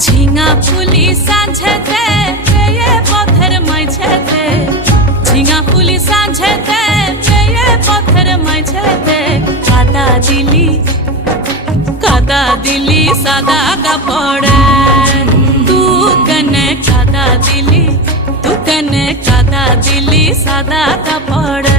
ঝিঙা ফুলি সাঁঝেতে পেয়ে পথের মাঝেতে, ঝিঙা ফুলি সাঁঝেতে পেয়ে পথের মাঝেতে, কাদা দিলি সাদা কাপড়ে, তু কনে কাদা দিলি সাদা কাপড়ে।